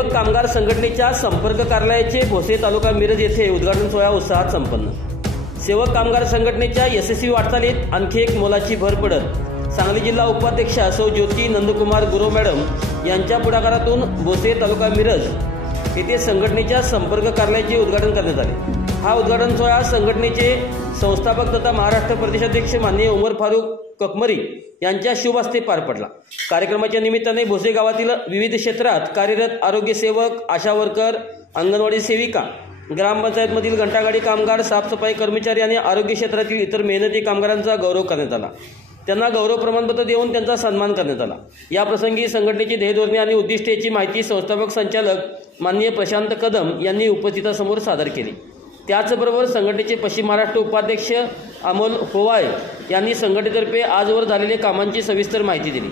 सेवक कामगार संघटनेच्या संपर्क कार्यालयाचे भोसे तालुका मिरज येथे उद्घाटन सोहळा उत्साहात संपन्न। सेवक कामगार संघटनेच्या यशस्वी वाटचालीत आणखी एक मोलाची भर पडत सांगली जिल्हा उपाध्यक्षा सौ ज्योती नंदकुमार गुरव मॅडम यांच्या पुढाकारातून भोसे तालुका मिरज येथे संघटनेच्या संपर्क कार्यालयाचे उद्घाटन करण्यात आले। हा उद्घाटन सोहळा संघटनेचे संस्थापक तथा महाराष्ट्र प्रदेशाध्यक्ष माननीय उमर फारूक ककमरी यांच्या शुभ हस्ते पार पडला। कार्यक्रमाच्या निमित्ताने भोसे गावातील विविध क्षेत्रात कार्यरत आरोग्य सेवक, आशा वर्कर, अंगणवाडी सेविका, ग्रामपंचायतमधील घंटागाडी कामगार, साफसफाई कर्मचारी आणि आरोग्य क्षेत्रातील इतर मेहनती कामगारांचा गौरव करण्यात आला। त्यांना गौरव प्रमाणपत्र देऊन त्यांचा सन्मान करण्यात आला। या प्रसंगी संघटनेची ध्येयधोरणे आणि उद्दिष्टे याची माहिती संस्थापक संचालक माननीय प्रशांत कदम यांनी उपस्थितांसमोर सादर केली। त्याचबरोबर संघटनेचे पश्चिम महाराष्ट्र उपाध्यक्ष अमोल होवाळे यांनी संघटनेतर्फे आजवर झालेल्या कामांची सविस्तर माहिती दिली।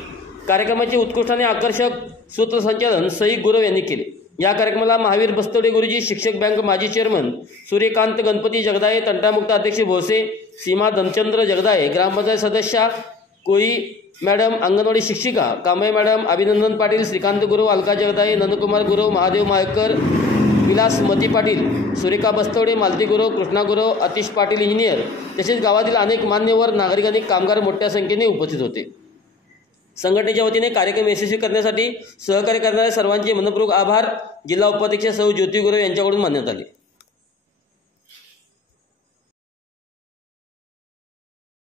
कार्यक्रमाचे उत्कृष्ट आणि आकर्षक सूत्रसंचालन सई गुरव यांनी केले। या कार्यक्रमाला महावीर बस्तवडे गुरुजी, शिक्षक बँक माजी चेअरमन सूर्यकांत गणपती जगदाळे, तंटामुक्त अध्यक्ष भोसे सीमा धनचंद्र जगदाळे, ग्रामपंचायत सदस्या कोळी मॅडम, अंगणवाडी शिक्षिका कांबळे मॅडम, अभिनंदन पाटील, श्रीकांत गुरव, अलका जगदाळे, नंदकुमार गुरव, महादेव मायकर, विलास मती पाटील, सुरेखा बस्तवडे, मालती गुरव, कृष्णा गुरव, अतिश पाटील इंजिनियर तसेच गावातील अनेक मान्यवर, नागरिक आणि कामगार मोठ्या संख्येने उपस्थित होते। संघटनेच्या वतीने कार्यक्रम यशस्वी करण्यासाठी सहकार्य करणाऱ्या सर्वांचे मनपूर्वक आभार जिल्हा उपाध्यक्ष सौ ज्योती गुरव यांच्याकडून मानण्यात आले।